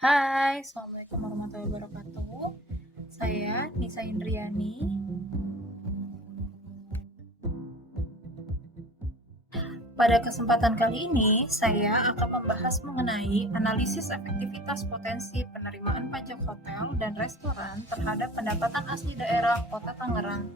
Hai, Assalamualaikum warahmatullahi wabarakatuh. Saya Nisa Indriani. Pada kesempatan kali ini, saya akan membahas mengenai analisis efektivitas potensi penerimaan pajak hotel dan restoran terhadap pendapatan asli daerah Kota Tangerang.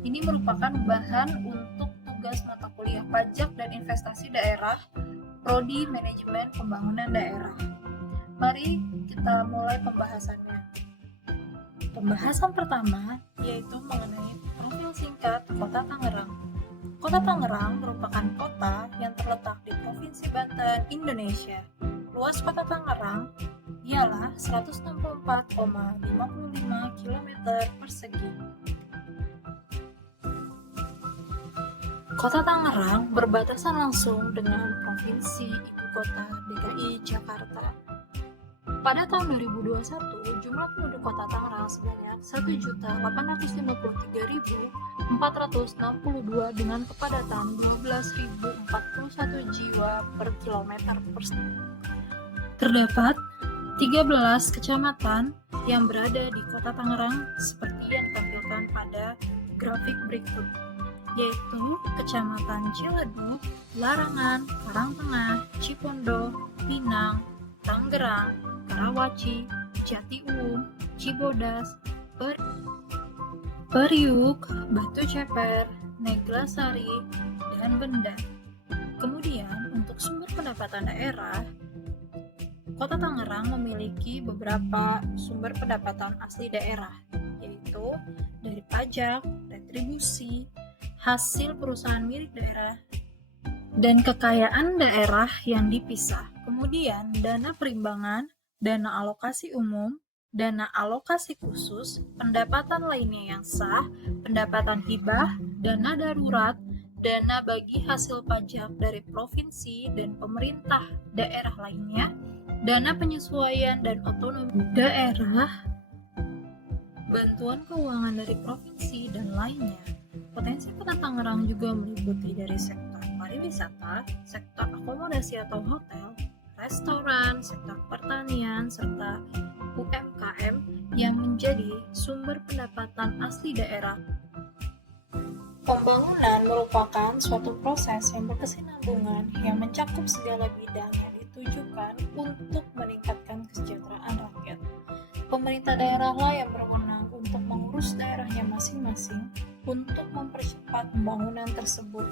Ini merupakan bahan untuk tugas mata kuliah pajak dan investasi daerah, Prodi Manajemen Pembangunan Daerah. Mari kita mulai pembahasannya. Pembahasan pertama yaitu mengenai profil singkat Kota Tangerang. Kota Tangerang merupakan kota yang terletak di Provinsi Banten, Indonesia. Luas Kota Tangerang ialah 164,55 km persegi. Kota Tangerang berbatasan langsung dengan Provinsi Ibu Kota DKI Jakarta. Pada tahun 2021, jumlah penduduk Kota Tangerang sebanyak 1.853.462 dengan kepadatan 12.041 jiwa per kilometer persegi. Terdapat 13 kecamatan yang berada di Kota Tangerang seperti yang ditampilkan pada grafik berikut, yaitu Kecamatan Ciledug, Larangan, Karangtengah, Cipondo, Pinang, Tangerang, Karawaci, Jatiuhung, Cibodas, Periuk, Batu Ceper, Neglasari, dan Benda. Kemudian, untuk sumber pendapatan daerah, Kota Tangerang memiliki beberapa sumber pendapatan asli daerah, yaitu dari pajak, retribusi, hasil perusahaan milik daerah, dan kekayaan daerah yang dipisah. Kemudian, dana perimbangan, dana alokasi umum, dana alokasi khusus, pendapatan lainnya yang sah, pendapatan hibah, dana darurat, dana bagi hasil pajak dari provinsi dan pemerintah daerah lainnya, dana penyesuaian dan otonomi daerah, bantuan keuangan dari provinsi, dan lainnya. Potensi Kota Tangerang juga meliputi dari sektor pariwisata, sektor akomodasi atau hotel, restoran, sektor pertanian, serta UMKM yang menjadi sumber pendapatan asli daerah. Pembangunan merupakan suatu proses yang berkesinambungan yang mencakup segala bidang yang ditujukan untuk meningkatkan kesejahteraan rakyat. Pemerintah daerahlah yang berwenang untuk mengurus daerahnya masing-masing untuk mempercepat pembangunan tersebut.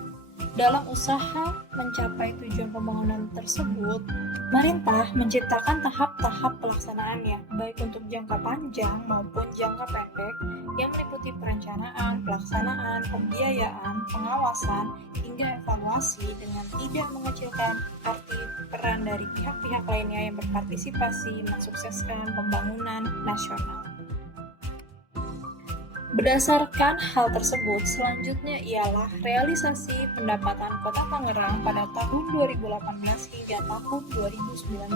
Dalam usaha mencapai tujuan pembangunan tersebut, pemerintah menciptakan tahap-tahap pelaksanaannya, baik untuk jangka panjang maupun jangka pendek, yang meliputi perencanaan, pelaksanaan, pembiayaan, pengawasan, hingga evaluasi dengan tidak mengecilkan arti peran dari pihak-pihak lainnya yang berpartisipasi mensukseskan pembangunan nasional. Berdasarkan hal tersebut, selanjutnya ialah realisasi pendapatan Kota Tangerang pada tahun 2018 hingga tahun 2019.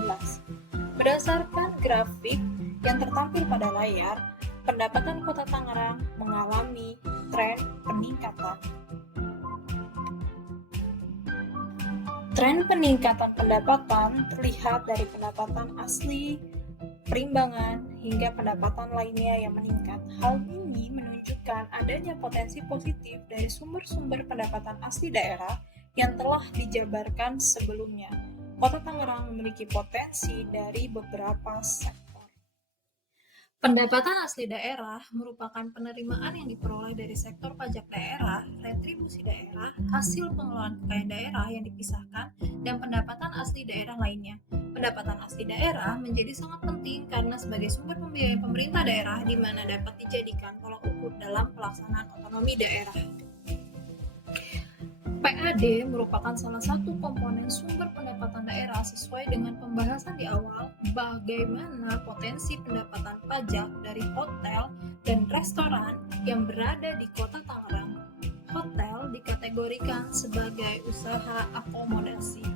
Berdasarkan grafik yang tertampil pada layar, pendapatan Kota Tangerang mengalami tren peningkatan. Tren peningkatan pendapatan terlihat dari pendapatan asli, perimbangan, hingga pendapatan lainnya yang meningkat. Hal ini menunjukkan adanya potensi positif dari sumber-sumber pendapatan asli daerah yang telah dijabarkan sebelumnya. Kota Tangerang memiliki potensi dari beberapa sektor. Pendapatan asli daerah merupakan penerimaan yang diperoleh dari sektor pajak daerah, retribusi daerah, hasil pengelolaan kekayaan daerah yang dipisahkan, dan pendapatan asli daerah lainnya. Pendapatan asli daerah menjadi sangat penting karena sebagai sumber pembiayaan pemerintah daerah di mana dapat dijadikan tolak ukur dalam pelaksanaan otonomi daerah. PAD merupakan salah satu komponen sumber pendapatan daerah sesuai dengan pembahasan di awal bagaimana potensi pendapatan pajak dari hotel dan restoran yang berada di Kota Tangerang. Hotel dikategorikan sebagai usaha akomodasi.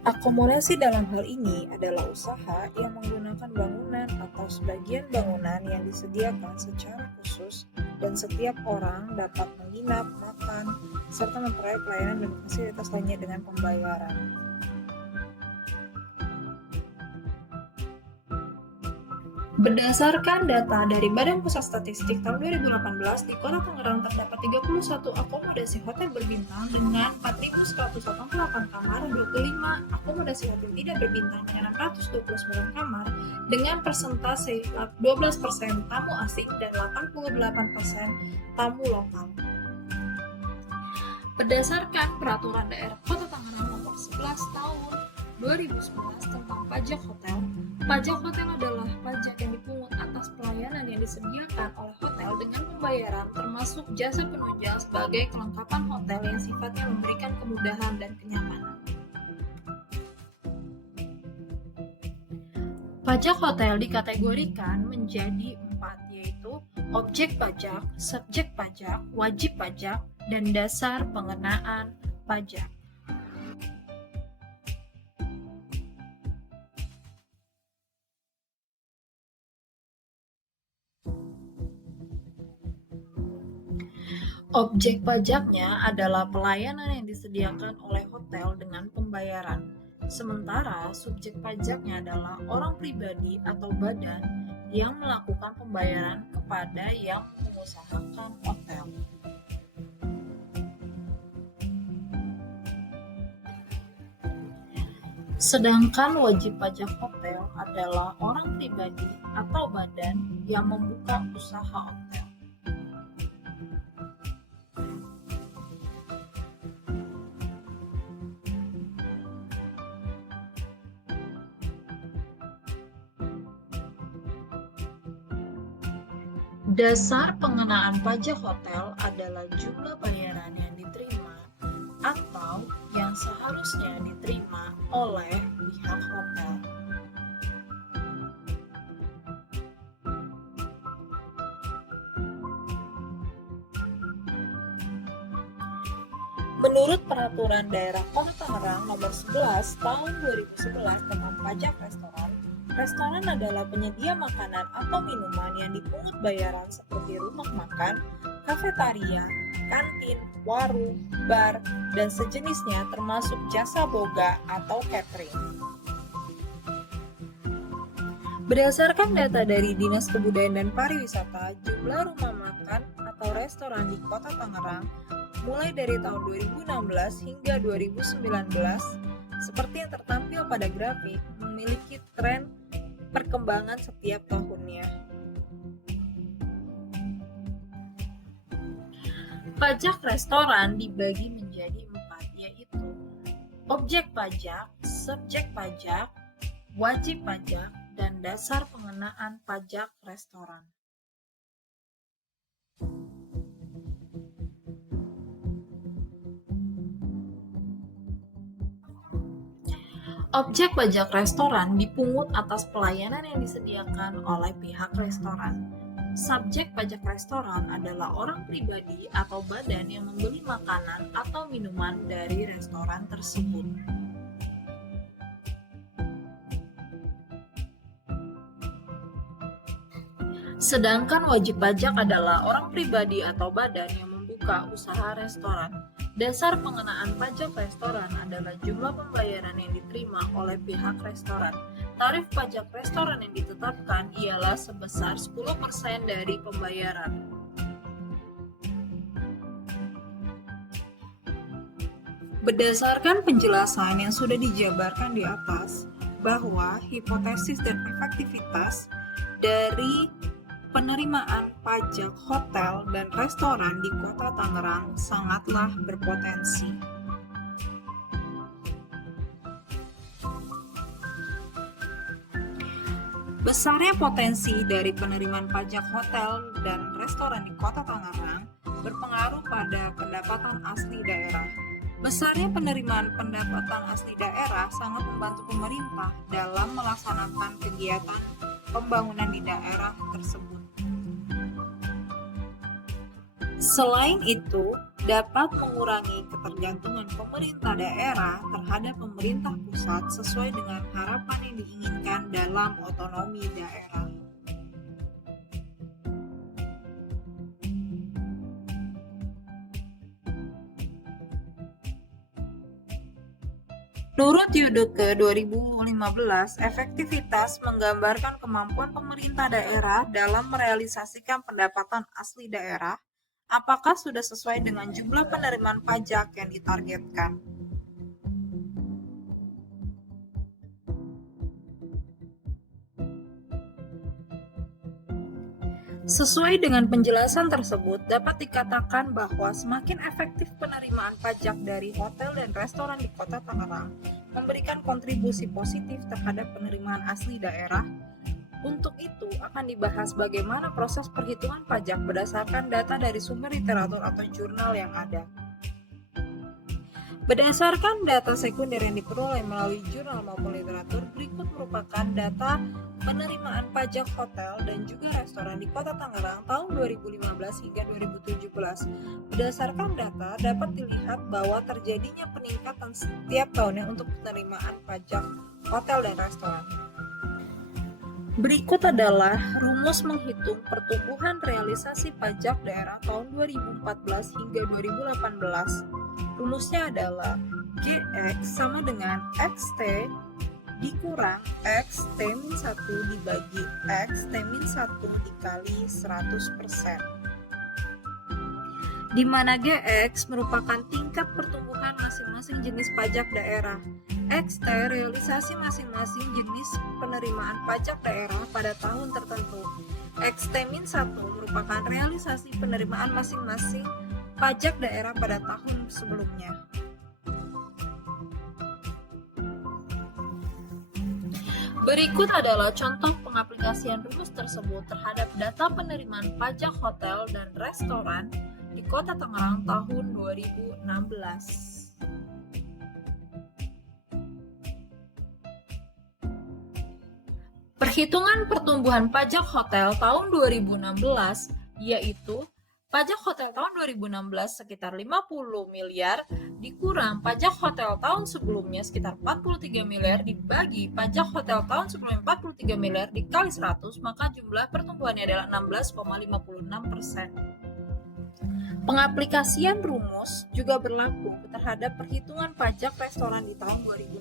Akomodasi dalam hal ini adalah usaha yang menggunakan bangunan atau sebagian bangunan yang disediakan secara khusus dan setiap orang dapat menginap, makan, serta memperoleh pelayanan dan fasilitas lainnya dengan pembayaran. Berdasarkan data dari Badan Pusat Statistik tahun 2018, di Kota Tangerang terdapat 31 akomodasi hotel berbintang dengan 4.188 kamar, 25 akomodasi hotel tidak berbintang dengan 629 kamar, dengan persentase 12% tamu asing dan 88% tamu lokal. Berdasarkan Peraturan Daerah Kota Tangerang Nomor 11 Tahun 2011 tentang pajak hotel adalah pajak yang dipungut atas pelayanan yang disediakan oleh hotel dengan pembayaran termasuk jasa penunjang sebagai kelengkapan hotel yang sifatnya memberikan kemudahan dan kenyamanan. Pajak hotel dikategorikan menjadi 4, yaitu objek pajak, subjek pajak, wajib pajak, dan dasar pengenaan pajak. Objek pajaknya adalah pelayanan yang disediakan oleh hotel dengan pembayaran. Sementara subjek pajaknya adalah orang pribadi atau badan yang melakukan pembayaran kepada yang mengusahakan hotel. Sedangkan wajib pajak hotel adalah orang pribadi atau badan yang membuka usaha hotel. Dasar pengenaan pajak hotel adalah jumlah bayaran yang diterima atau yang seharusnya diterima oleh pihak hotel. Menurut Peraturan Daerah Kota Tangerang Nomor 11 Tahun 2011 tentang pajak restoran, restoran adalah penyedia makanan atau minuman yang dipungut bayaran seperti rumah makan, kafetaria, kantin, warung, bar, dan sejenisnya termasuk jasa boga atau catering. Berdasarkan data dari Dinas Kebudayaan dan Pariwisata, jumlah rumah makan atau restoran di Kota Tangerang mulai dari tahun 2016 hingga 2019, seperti yang tertampil pada grafik, memiliki tren perkembangan setiap tahunnya. Pajak restoran dibagi menjadi 4, yaitu objek pajak, subjek pajak, wajib pajak, dan dasar pengenaan pajak restoran. Objek pajak restoran dipungut atas pelayanan yang disediakan oleh pihak restoran. Subjek pajak restoran adalah orang pribadi atau badan yang membeli makanan atau minuman dari restoran tersebut. Sedangkan wajib pajak adalah orang pribadi atau badan yang membuka usaha restoran. Dasar pengenaan pajak restoran adalah jumlah pembayaran yang diterima oleh pihak restoran. Tarif pajak restoran yang ditetapkan ialah sebesar 10% dari pembayaran. Berdasarkan penjelasan yang sudah dijabarkan di atas, bahwa hipotesis dan efektivitas dari penerimaan pajak hotel dan restoran di Kota Tangerang sangatlah berpotensi. Besarnya potensi dari penerimaan pajak hotel dan restoran di Kota Tangerang berpengaruh pada pendapatan asli daerah. Besarnya penerimaan pendapatan asli daerah sangat membantu pemerintah dalam melaksanakan kegiatan pembangunan di daerah tersebut. Selain itu, dapat mengurangi ketergantungan pemerintah daerah terhadap pemerintah pusat sesuai dengan harapan yang diinginkan dalam otonomi daerah. Menurut Yudeke 2015, efektivitas menggambarkan kemampuan pemerintah daerah dalam merealisasikan pendapatan asli daerah, apakah sudah sesuai dengan jumlah penerimaan pajak yang ditargetkan. Sesuai dengan penjelasan tersebut, dapat dikatakan bahwa semakin efektif penerimaan pajak dari hotel dan restoran di Kota Tangerang memberikan kontribusi positif terhadap penerimaan asli daerah. Untuk itu, akan dibahas bagaimana proses perhitungan pajak berdasarkan data dari sumber literatur atau jurnal yang ada. Berdasarkan data sekunder yang diperoleh melalui jurnal maupun literatur, berikut merupakan data penerimaan pajak hotel dan juga restoran di Kota Tangerang tahun 2015 hingga 2017. Berdasarkan data, dapat dilihat bahwa terjadinya peningkatan setiap tahunnya untuk penerimaan pajak hotel dan restoran. Berikut adalah rumus menghitung pertumbuhan realisasi pajak daerah tahun 2014 hingga 2018. Rumusnya adalah GX sama dengan XT dikurang X T-1 dibagi X T-1 dikali 100%. Di mana GX merupakan tingkat pertumbuhan masing-masing jenis pajak daerah. XT realisasi masing-masing jenis penerimaan pajak daerah pada tahun tertentu. X T-1 merupakan realisasi penerimaan masing-masing pajak daerah pada tahun sebelumnya. Berikut adalah contoh pengaplikasian rumus tersebut terhadap data penerimaan pajak hotel dan restoran di Kota Tangerang tahun 2016. Perhitungan pertumbuhan pajak hotel tahun 2016 yaitu pajak hotel tahun 2016 sekitar 50 miliar dikurang pajak hotel tahun sebelumnya sekitar 43 miliar dibagi pajak hotel tahun sebelumnya 43 miliar dikali 100, maka jumlah pertumbuhannya adalah 16,56%. Pengaplikasian rumus juga berlaku terhadap perhitungan pajak restoran di tahun 2016.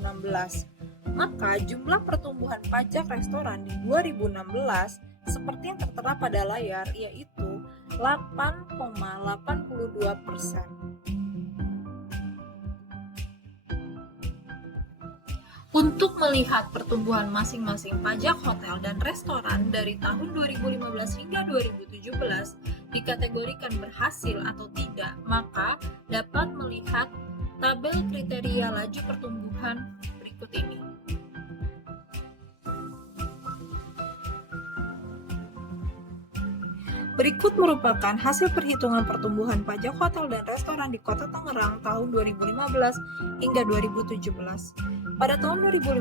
Maka jumlah pertumbuhan pajak restoran di 2016 seperti yang tertera pada layar yaitu 8,82%. Untuk melihat pertumbuhan masing-masing pajak hotel dan restoran dari tahun 2015 hingga 2017 dikategorikan berhasil atau tidak, maka dapat melihat tabel kriteria laju pertumbuhan berikut ini. Berikut merupakan hasil perhitungan pertumbuhan pajak hotel dan restoran di Kota Tangerang tahun 2015 hingga 2017. Pada tahun 2015,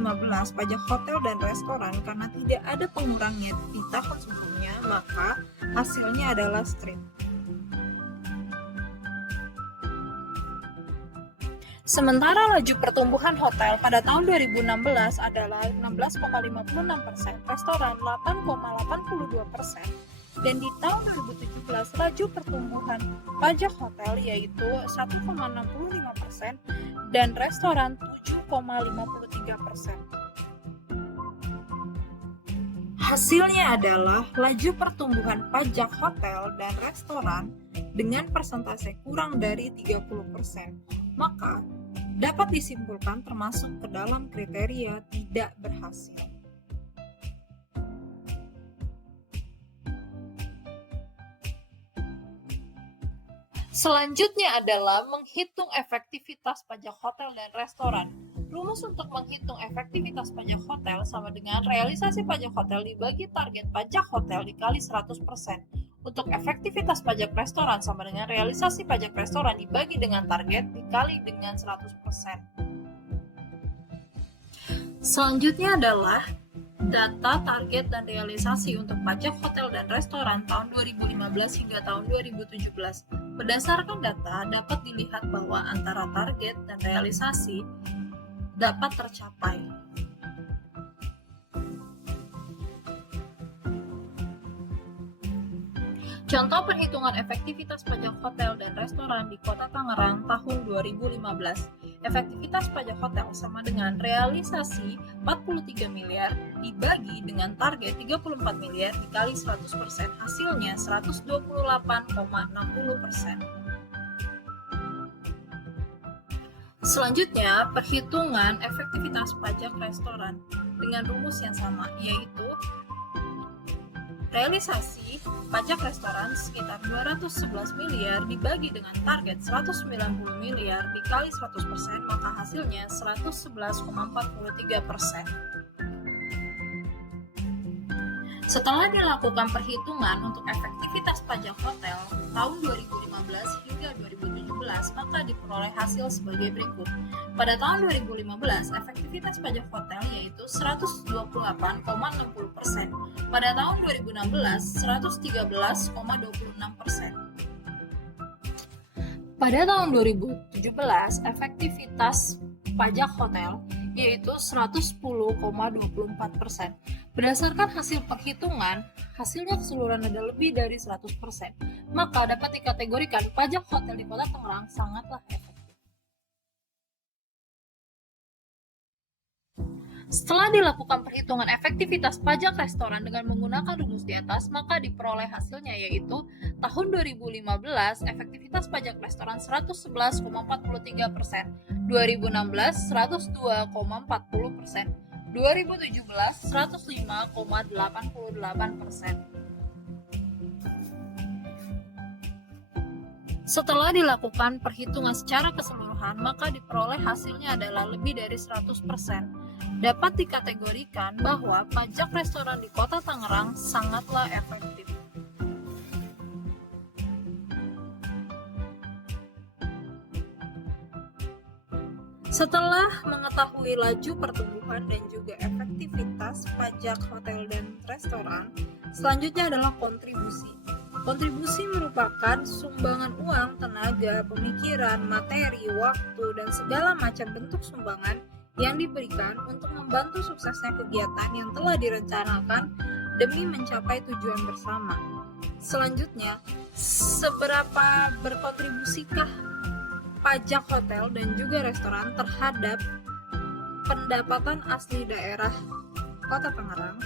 pajak hotel dan restoran karena tidak ada pengurangnya di tahun sebelumnya, maka hasilnya adalah straight. Sementara laju pertumbuhan hotel pada tahun 2016 adalah 16,56%, restoran 8,82%, dan di tahun 2017 laju pertumbuhan pajak hotel yaitu 1,65% dan restoran 7,53%. Hasilnya adalah laju pertumbuhan pajak hotel dan restoran dengan persentase kurang dari 30%, maka dapat disimpulkan termasuk ke dalam kriteria tidak berhasil. Selanjutnya adalah menghitung efektivitas pajak hotel dan restoran. Rumus untuk menghitung efektivitas pajak hotel sama dengan realisasi pajak hotel dibagi target pajak hotel dikali 100%. Untuk efektivitas pajak restoran sama dengan realisasi pajak restoran dibagi dengan target dikali dengan 100%. Selanjutnya adalah data target dan realisasi untuk pajak hotel dan restoran tahun 2015 hingga tahun 2017. Berdasarkan data, dapat dilihat bahwa antara target dan realisasi dapat tercapai. Contoh perhitungan efektivitas pajak hotel dan restoran di Kota Tangerang tahun 2015. efektivitas pajak hotel sama dengan realisasi 43 miliar dibagi dengan target 34 miliar dikali 100%, hasilnya 128,60%. Selanjutnya, perhitungan efektivitas pajak restoran dengan rumus yang sama, yaitu realisasi pajak restoran sekitar 211 miliar dibagi dengan target 190 miliar dikali 100%, maka hasilnya 111,43%. Setelah dilakukan perhitungan untuk efektivitas pajak hotel tahun 2015 hingga 2017, maka diperoleh hasil sebagai berikut. Pada tahun 2015, efektivitas pajak hotel yaitu 128,60%. Pada tahun 2016, 113,26%. Pada tahun 2017, efektivitas pajak hotel yaitu 110,24%. Berdasarkan hasil perhitungan, hasilnya keseluruhan ada lebih dari 100%. Maka dapat dikategorikan pajak hotel di Kota Tangerang sangatlah efektif. Setelah dilakukan perhitungan efektivitas pajak restoran dengan menggunakan rumus di atas, maka diperoleh hasilnya yaitu tahun 2015 efektivitas pajak restoran 111,43%, 2016 102,40%, 2017 105,88%. Setelah dilakukan perhitungan secara keseluruhan, maka diperoleh hasilnya adalah lebih dari 100%. Dapat dikategorikan bahwa pajak restoran di Kota Tangerang sangatlah efektif. Setelah mengetahui laju pertumbuhan dan juga efektivitas pajak hotel dan restoran, selanjutnya adalah kontribusi. Kontribusi merupakan sumbangan uang, tenaga, pemikiran, materi, waktu, dan segala macam bentuk sumbangan yang diberikan untuk membantu suksesnya kegiatan yang telah direncanakan demi mencapai tujuan bersama. Selanjutnya, seberapa berkontribusikah pajak hotel dan juga restoran terhadap pendapatan asli daerah Kota Tangerang?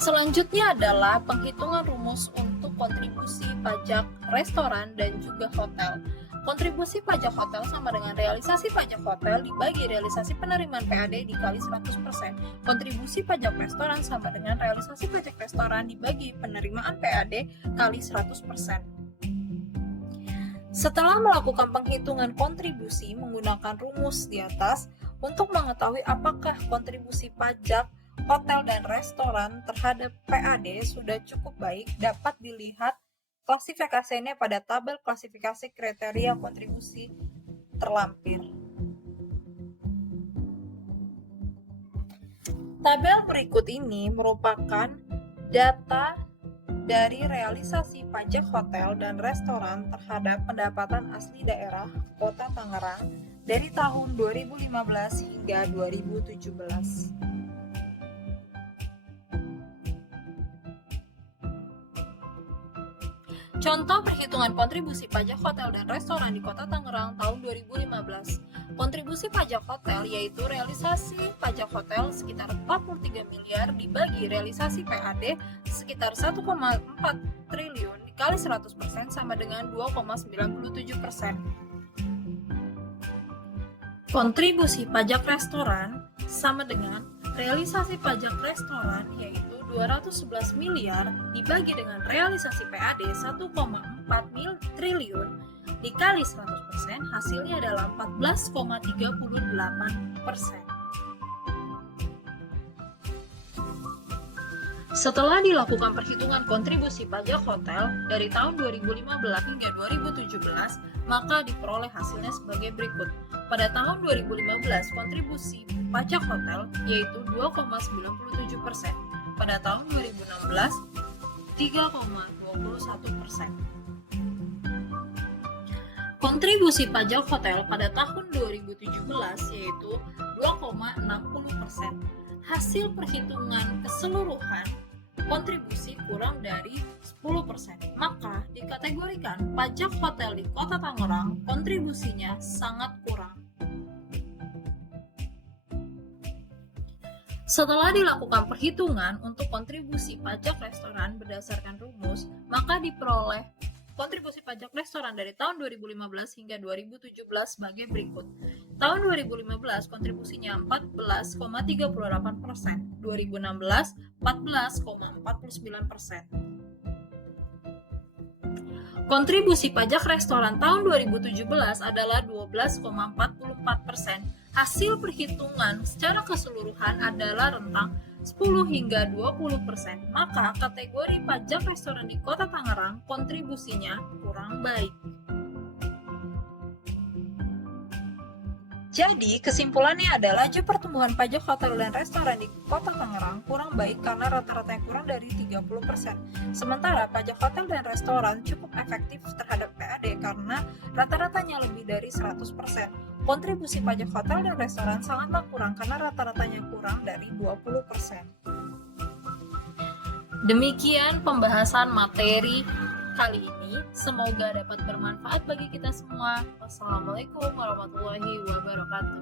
Selanjutnya adalah penghitungan rumus untuk kontribusi pajak restoran dan juga hotel. Kontribusi pajak hotel sama dengan realisasi pajak hotel dibagi realisasi penerimaan PAD dikali 100%. Kontribusi pajak restoran sama dengan realisasi pajak restoran dibagi penerimaan PAD kali 100%. Setelah melakukan penghitungan kontribusi menggunakan rumus di atas, untuk mengetahui apakah kontribusi pajak hotel dan restoran terhadap PAD sudah cukup baik, dapat dilihat klasifikasinya pada tabel klasifikasi kriteria kontribusi terlampir. Tabel berikut ini merupakan data dari realisasi pajak hotel dan restoran terhadap pendapatan asli daerah Kota Tangerang dari tahun 2015 hingga 2017. Contoh perhitungan kontribusi pajak hotel dan restoran di Kota Tangerang tahun 2015. Kontribusi pajak hotel yaitu realisasi pajak hotel sekitar 43 miliar dibagi realisasi PAD sekitar 1,4 triliun dikali 100% sama dengan 2,97%. Kontribusi pajak restoran sama dengan realisasi pajak restoran yaitu 211 miliar dibagi dengan realisasi PAD 1,4 triliun dikali 100%, hasilnya adalah 14,38%. Setelah dilakukan perhitungan kontribusi pajak hotel dari tahun 2015 hingga 2017, maka diperoleh hasilnya sebagai berikut. Pada tahun 2015, kontribusi pajak hotel yaitu 2,97%. Pada tahun 2016, 3,21%. Kontribusi pajak hotel pada tahun 2017 yaitu 2,60%. Hasil perhitungan keseluruhan kontribusi kurang dari 10%. Maka dikategorikan pajak hotel di Kota Tangerang kontribusinya sangat kurang. Setelah dilakukan perhitungan untuk kontribusi pajak restoran berdasarkan rumus, maka diperoleh kontribusi pajak restoran dari tahun 2015 hingga 2017 sebagai berikut. Tahun 2015 kontribusinya 14,38%, 2016 14,49%. Kontribusi pajak restoran tahun 2017 adalah 12,44%. Hasil perhitungan secara keseluruhan adalah rentang 10 hingga 20%. Maka kategori pajak restoran di Kota Tangerang kontribusinya kurang baik. Jadi, kesimpulannya adalah pertumbuhan pajak hotel dan restoran di Kota Tangerang kurang baik karena rata-ratanya kurang dari 30%. Sementara pajak hotel dan restoran cukup efektif terhadap PAD karena rata-ratanya lebih dari 100%. Kontribusi pajak hotel dan restoran sangatlah kurang karena rata-ratanya kurang dari 20%. Demikian pembahasan materi kali ini. Semoga dapat bermanfaat bagi kita semua. Wassalamualaikum warahmatullahi wabarakatuh.